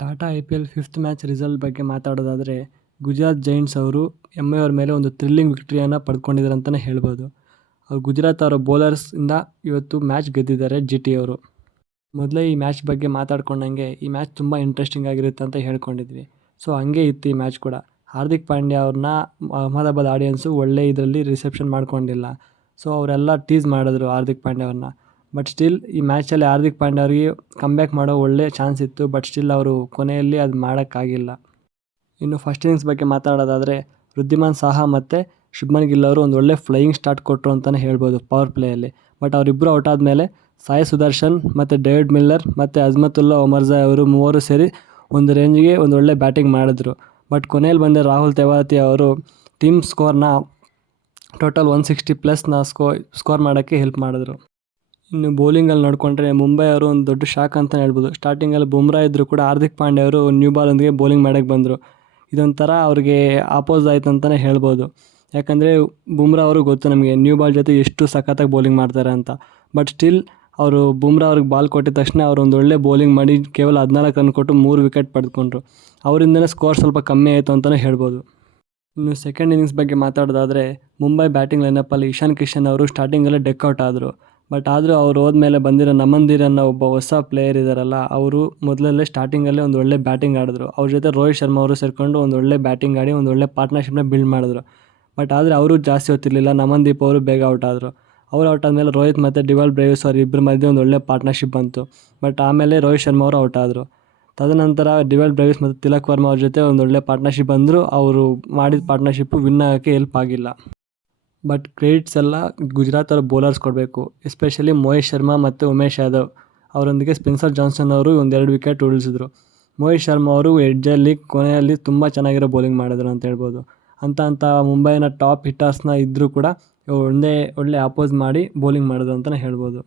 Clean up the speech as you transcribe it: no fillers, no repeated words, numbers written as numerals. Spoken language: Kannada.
Tata IPL fifth match result ಬಗ್ಗೆ ಮಾತಾಡೋದಾದರೆ ಗುಜರಾತ್ ಜೈಂಟ್ಸ್ ಅವರು MI ಅವ್ರ ಮೇಲೆ ಒಂದು ಥ್ರಿಲ್ಲಿಂಗ್ ವಿಕ್ಟ್ರಿಯನ್ನು ಪಡ್ಕೊಂಡಿದ್ದಾರೆ ಅಂತಲೇ ಹೇಳ್ಬೋದು. ಅವ್ರು ಗುಜರಾತ್ ಅವರ ಬೌಲರ್ಸಿಂದ ಇವತ್ತು ಮ್ಯಾಚ್ ಗೆದ್ದಿದ್ದಾರೆ GT ಅವರು. ಮೊದಲೇ ಈ ಮ್ಯಾಚ್ ಬಗ್ಗೆ ಮಾತಾಡ್ಕೊಂಡಂಗೆ ಈ ಮ್ಯಾಚ್ ತುಂಬ ಇಂಟ್ರೆಸ್ಟಿಂಗ್ ಆಗಿರುತ್ತೆ ಅಂತ ಹೇಳ್ಕೊಂಡಿದ್ವಿ. ಸೊ ಹಂಗೆ ಇತ್ತು ಈ ಮ್ಯಾಚ್ ಕೂಡ. ಹಾರ್ದಿಕ್ ಪಾಂಡ್ಯ ಅವ್ರನ್ನ ಅಹಮದಾಬಾದ್ ಆಡಿಯನ್ಸು ಒಳ್ಳೆ ಇದರಲ್ಲಿ ರಿಸೆಪ್ಷನ್ ಮಾಡ್ಕೊಂಡಿಲ್ಲ. ಸೊ ಅವರೆಲ್ಲ ಟೀಸ್ ಮಾಡಿದ್ರು ಹಾರ್ದಿಕ್ ಪಾಂಡ್ಯ ಅವ್ರನ್ನ. ಬಟ್ ಸ್ಟಿಲ್ ಈ ಮ್ಯಾಚಲ್ಲಿ ಹಾರ್ದಿಕ್ ಪಾಂಡ್ಯ ಅವರಿಗೆ ಕಮ್ಬ್ಯಾಕ್ ಮಾಡೋ ಒಳ್ಳೆ ಚಾನ್ಸ್ ಇತ್ತು. ಬಟ್ ಸ್ಟಿಲ್ ಅವರು ಕೊನೆಯಲ್ಲಿ ಅದು ಮಾಡೋಕ್ಕಾಗಿಲ್ಲ. ಇನ್ನು ಫಸ್ಟ್ ಇನ್ನಿಂಗ್ಸ್ ಬಗ್ಗೆ ಮಾತಾಡೋದಾದರೆ ವೃದ್ಧಿಮಾನ್ ಸಾಹಾ ಮತ್ತು ಶುಭ್ಮನ್ ಗಿಲ್ ಅವರು ಒಂದು ಒಳ್ಳೆ ಫ್ಲೈಯಿಂಗ್ ಸ್ಟಾರ್ಟ್ ಕೊಟ್ಟರು ಅಂತಲೇ ಹೇಳ್ಬೋದು ಪವರ್ ಪ್ಲೇಯಲ್ಲಿ. ಬಟ್ ಅವರಿಬ್ಬರು ಔಟ್ ಆದಮೇಲೆ ಸಾಯಿ ಸುದರ್ಶನ್ ಮತ್ತು ಡೇವಿಡ್ ಮಿಲ್ಲರ್ ಮತ್ತು ಅಜ್ಮತುಲ್ಲಾ ಒಮರ್ಜಾಯ್ ಅವರು ಮೂವರು ಸೇರಿ ಒಂದು ರೇಂಜ್ಗೆ ಒಂದು ಒಳ್ಳೆ ಬ್ಯಾಟಿಂಗ್ ಮಾಡಿದ್ರು. ಬಟ್ ಕೊನೆಯಲ್ಲಿ ಬಂದ ರಾಹುಲ್ ತೆವಾತಿ ಅವರು ಟೀಮ್ ಸ್ಕೋರ್ನ ಟೋಟಲ್ 160+ ಸ್ಕೋರ್ ಮಾಡೋಕ್ಕೆ ಹೆಲ್ಪ್ ಮಾಡಿದ್ರು. ಇನ್ನು ಬೌಲಿಂಗಲ್ಲಿ ನೋಡಿಕೊಂಡ್ರೆ ಮುಂಬೈ ಅವರು ಒಂದು ದೊಡ್ಡ ಶಾಕ್ ಅಂತಲೇ ಹೇಳ್ಬೋದು. ಸ್ಟಾರ್ಟಿಂಗಲ್ಲಿ ಬುಮ್ರಾ ಇದ್ದರೂ ಕೂಡ ಹಾರ್ದಿಕ್ ಪಾಂಡ್ಯ ಅವರು ನ್ಯೂ ಬಾಲೊಂದಿಗೆ ಬೌಲಿಂಗ್ ಮಾಡೋಕ್ಕೆ ಬಂದರು. ಇದೊಂಥರ ಅವ್ರಿಗೆ ಆಪೋಸ್ ಆಯ್ತು ಅಂತಲೇ ಹೇಳ್ಬೋದು. ಯಾಕಂದರೆ ಬುಮ್ರಾ ಅವರು ಗೊತ್ತು ನಮಗೆ ನ್ಯೂ ಬಾಲ್ ಜೊತೆ ಎಷ್ಟು ಸಖತ್ತಾಗಿ ಬೌಲಿಂಗ್ ಮಾಡ್ತಾರೆ ಅಂತ. ಬಟ್ ಸ್ಟಿಲ್ ಅವರು ಬುಮ್ರಾ ಅವ್ರಿಗೆ ಬಾಲ್ ಕೊಟ್ಟಿದ ತಕ್ಷಣ ಅವರು ಒಂದು ಒಳ್ಳೆ ಬೌಲಿಂಗ್ ಮಾಡಿ ಕೇವಲ 14 ರನ್ ಕೊಟ್ಟು 3 ವಿಕೆಟ್ ಪಡೆದುಕೊಂಡ್ರು. ಅವರಿಂದನೇ ಸ್ಕೋರ್ ಸ್ವಲ್ಪ ಕಮ್ಮಿ ಆಯಿತು ಅಂತಲೇ ಹೇಳ್ಬೋದು. ಇನ್ನು ಸೆಕೆಂಡ್ ಇನ್ನಿಂಗ್ಸ್ ಬಗ್ಗೆ ಮಾತಾಡೋದಾದರೆ ಮುಂಬೈ ಬ್ಯಾಟಿಂಗ್ ಲೈನಪ್ಪಲ್ಲಿ ಇಶಾನ್ ಕಿಶನ್ ಅವರು ಸ್ಟಾರ್ಟಿಂಗಲ್ಲೇ ಡೆಕ್ಔಟ್ ಆದರು. ಬಟ್ ಆದರೂ ಅವ್ರು ಹೋದ್ಮೇಲೆ ಬಂದಿರೋ ನಮನ್ದೀರ್ ಅನ್ನೋ ಒಬ್ಬ ಹೊಸ ಪ್ಲೇಯರ್ ಇದ್ದಾರಲ್ಲ, ಅವರು ಮೊದಲಲ್ಲೇ ಸ್ಟಾರ್ಟಿಂಗಲ್ಲೇ ಒಂದು ಒಳ್ಳೆ ಬ್ಯಾಟಿಂಗ್ ಆಡಿದ್ರು. ಅವ್ರ ಜೊತೆ ರೋಹಿತ್ ಶರ್ಮಾ ಅವರು ಸೇರಿಕೊಂಡು ಒಂದು ಒಳ್ಳೆ ಬ್ಯಾಟಿಂಗ್ ಆಡಿ ಒಂದು ಒಳ್ಳೆ ಪಾರ್ಟ್ನರ್ಶಿಪ್ನ ಬಿಲ್ಡ್ ಮಾಡಿದ್ರು. ಬಟ್ ಆದರೆ ಅವರು ಜಾಸ್ತಿ ಹೊತ್ತಿರಲಿಲ್ಲ. ನಮನ್ದೀಪ್ ಅವರು ಬೇಗ ಔಟ್ ಆದರು. ಅವ್ರು ಔಟ್ ಆದಮೇಲೆ ರೋಹಿತ್ ಮತ್ತು ಡಿವಾಲ್ ಬ್ರೇವಿಸ್ ಅವ್ರ ಇಬ್ಬರ ಮಧ್ಯೆ ಒಂದು ಒಳ್ಳೆ ಪಾರ್ಟ್ನರ್ಶಿಪ್ ಬಂತು. ಬಟ್ ಆಮೇಲೆ ರೋಹಿತ್ ಶರ್ಮಾ ಅವರು ಔಟ್ ಆದರು. ತದನಂತರ ಡಿವಾಲ್ ಬ್ರೇವಿಸ್ ಮತ್ತು ತಿಲಕ್ ವರ್ಮಾ ಅವ್ರ ಜೊತೆ ಒಂದು ಒಳ್ಳೆ ಪಾರ್ಟ್ನರ್ಶಿಪ್ ಬಂದರು. ಅವರು ಮಾಡಿದ ಪಾರ್ಟ್ನರ್ಶಿಪ್ಪು ವಿನ್ ಆಗೋಕ್ಕೆ ಹೆಲ್ಪ್ ಆಗಿಲ್ಲ. ಬಟ್ ಕ್ರೆಡಿಟ್ಸ್ ಎಲ್ಲ ಗುಜರಾತ್ ಅವ್ರ ಬೌಲರ್ಸ್ ಕೊಡಬೇಕು. ಎಸ್ಪೆಷಲಿ ಮೋಹಿತ್ ಶರ್ಮಾ ಮತ್ತು ಉಮೇಶ್ ಯಾದವ್ ಅವರೊಂದಿಗೆ ಸ್ಪೆನ್ಸರ್ ಜಾನ್ಸನ್ ಅವರು ಒಂದೆರಡು ವಿಕೆಟ್ ಉಳಿಸಿದ್ರು. ಮೋಹಿತ್ ಶರ್ಮಾ ಅವರು ಎಡ್ಜಲ್ಲಿ ಕೊನೆಯಲ್ಲಿ ತುಂಬ ಚೆನ್ನಾಗಿರೋ ಬೌಲಿಂಗ್ ಮಾಡಿದ್ರು ಅಂತ ಹೇಳ್ಬೋದು. ಅಂತ ಮುಂಬೈನ ಟಾಪ್ ಹಿಟ್ಟರ್ಸ್ನ ಇದ್ದರೂ ಕೂಡ ಒಳ್ಳೆ ಅಪೋಸ್ ಮಾಡಿ ಬೌಲಿಂಗ್ ಮಾಡಿದ್ರು ಅಂತಲೇ ಹೇಳ್ಬೋದು.